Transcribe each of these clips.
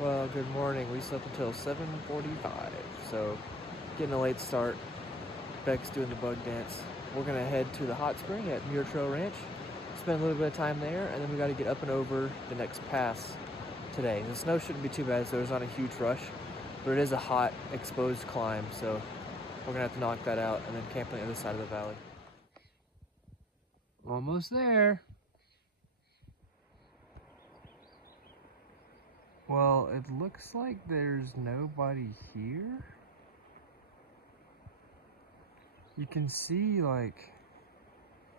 Well, good morning. We slept until 7:45, so getting a late start. Beck's doing the bug dance. We're gonna head to the hot spring at Muir Trail Ranch, spend a little bit of time there, and then we got to get up and over the next pass today. The snow shouldn't be too bad, so there's not a huge rush, but it is a hot, exposed climb, so we're gonna have to knock that out and then camp on the other side of the valley. Almost there. Well, it looks like there's nobody here. You can see like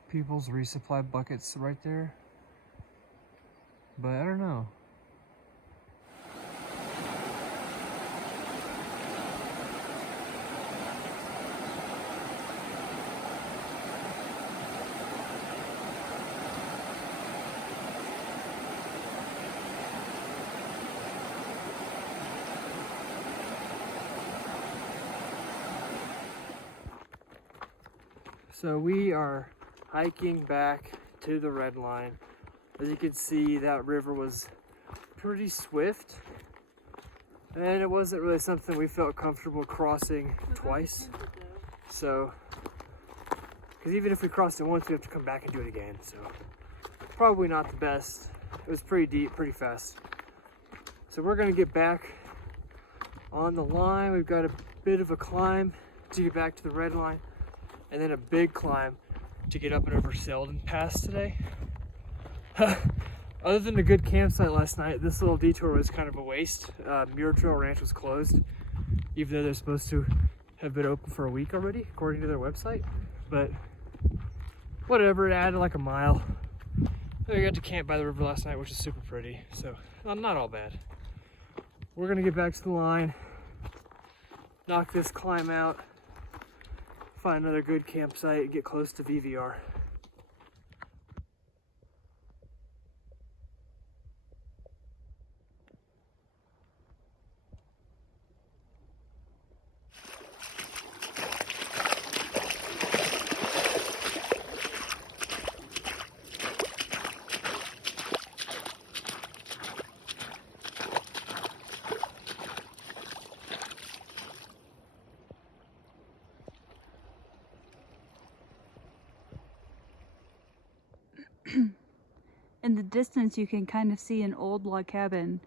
people's resupply buckets right there, but I don't know. So we are hiking back to the red line. As you can see, that river was pretty swift, and it wasn't really something we felt comfortable crossing twice. So, because even if we crossed it once, we have to come back and do it again. So, probably not the best. It was pretty deep, pretty fast. So we're gonna get back on the line. We've got a bit of a climb to get back to the red line, and then a big climb to get up and over Seldon Pass today. Other than a good campsite last night, this little detour was kind of a waste. Muir Trail Ranch was closed, even though they're supposed to have been open for a week already, according to their website. But whatever, it added like a mile. We got to camp by the river last night, which is super pretty, so not all bad. We're gonna get back to the line, knock this climb out, find another good campsite, get close to VVR. In the distance, you can kind of see an old log cabin.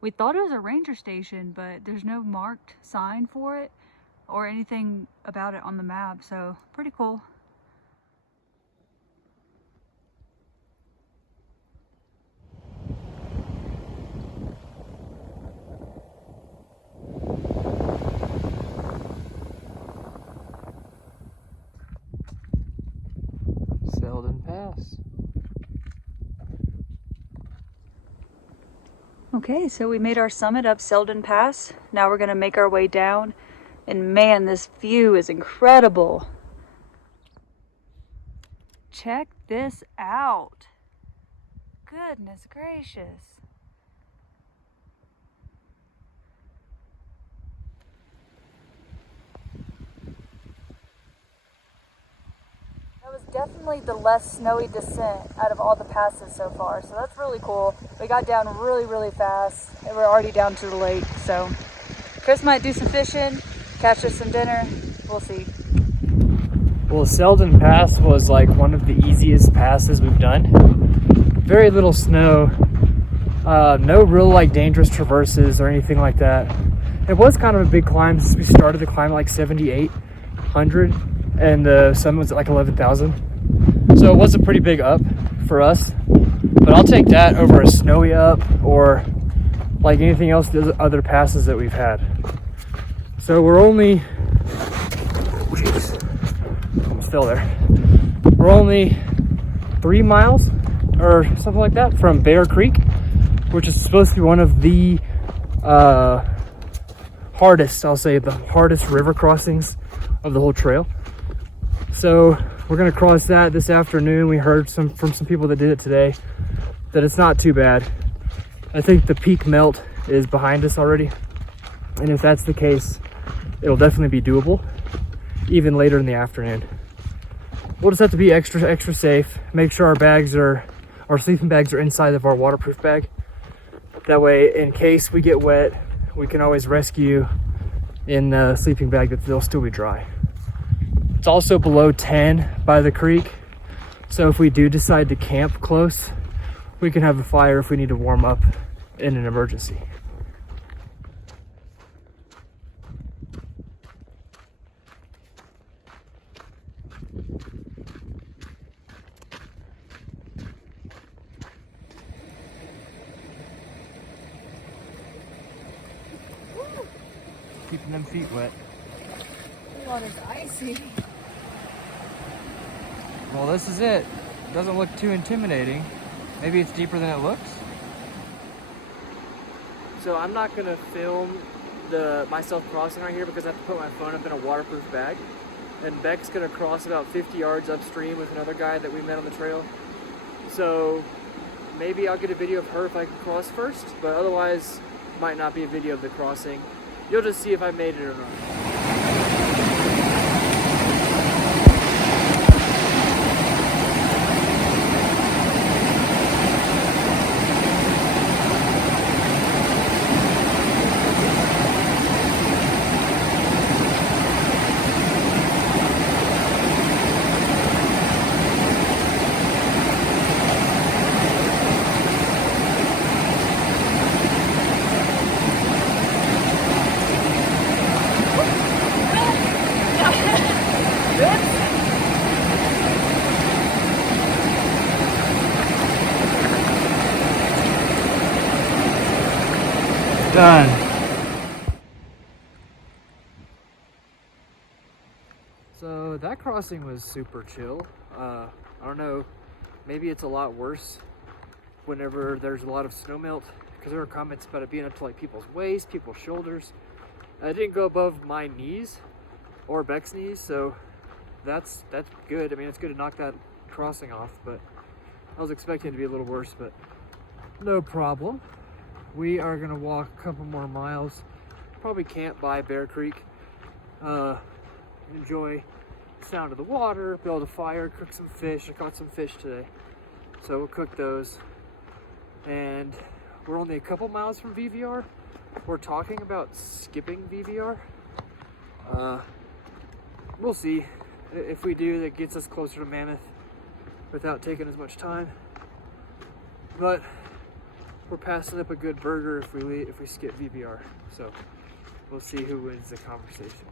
We thought it was a ranger station, but there's no marked sign for it or anything about it on the map, so pretty cool. Seldon Pass. Okay, so we made our summit up Seldon Pass. Now we're gonna make our way down, and man, this view is incredible. Check this out. Goodness gracious. That was definitely the less snowy descent out of all the passes so far, so that's really cool. We got down really fast, and we're already down to the lake, so Chris might do some fishing, catch us some dinner, we'll see. Well, Seldon Pass was like one of the easiest passes we've done. Very little snow, no real like dangerous traverses or anything like that. It was kind of a big climb since we started the climb at like 7,800 and the summit was at like 11,000. So it was a pretty big up for us, but I'll take that over a snowy up or like anything else, the other passes that we've had. So we're only, still there. We're only 3 miles or something like that from Bear Creek, which is supposed to be one of the hardest, I'll say the hardest river crossings of the whole trail. So we're gonna cross that this afternoon. We heard from some people that did it today that it's not too bad. I think the peak melt is behind us already, and if that's the case, it'll definitely be doable even later in the afternoon. We'll just have to be extra safe, make sure our sleeping bags are inside of our waterproof bag, That way, in case we get wet, we can always rescue in a sleeping bag that they'll still be dry. It's also below 10 by the creek, so if we do decide to camp close, we can have a fire if we need to warm up in an emergency. Keeping them feet wet. The water's icy. Well, this is it. Doesn't look too intimidating. Maybe it's deeper than it looks. So I'm not gonna film myself crossing right here because I have to put my phone up in a waterproof bag. And Beck's gonna cross about 50 yards upstream with another guy that we met on the trail. So maybe I'll get a video of her if I can cross first, but otherwise might not be a video of the crossing. You'll just see if I made it or not. Done. So that crossing was super chill. I don't know, maybe it's a lot worse whenever there's a lot of snow melt, because there were comments about it being up to like people's waists, people's shoulders. I didn't go above my knees or Beck's knees, so that's good. I mean, it's good to knock that crossing off, but I was expecting it to be a little worse, but no problem. We are gonna walk a couple more miles, probably camp by Bear Creek, enjoy the sound of the water, build a fire, cook some fish. I caught some fish today, so we'll cook those. And we're only a couple miles from VVR. We're talking about skipping VVR. We'll see. If we do, that gets us closer to Mammoth without taking as much time. But we're passing up a good burger if we skip VBR. So we'll see who wins the conversation.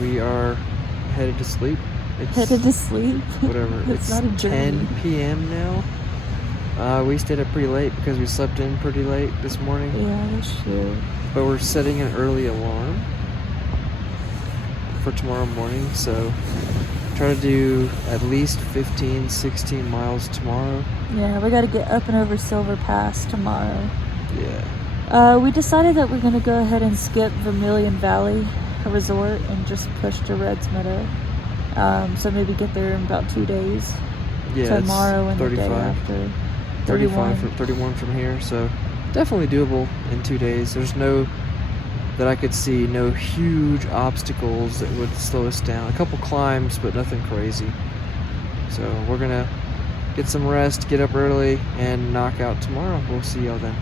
We are headed to sleep. Headed to sleep? Whatever. It's It's not a journey. 10 p.m. now. We stayed up pretty late because we slept in pretty late this morning. Yeah, that's true. But we're setting an early alarm for tomorrow morning, so try to do at least 15, 16 miles tomorrow. Yeah, we gotta get up and over Silver Pass tomorrow. Yeah. We decided that we're gonna go ahead and skip Vermilion Valley Resort and just push to Red's Meadow. So maybe get there in about 2 days. Yeah, Tomorrow and 35. the day after. 31 from here, so definitely doable in 2 days. There's no huge obstacles that would slow us down. A couple climbs, but nothing crazy. So we're gonna get some rest, get up early, and knock out tomorrow. We'll see y'all then.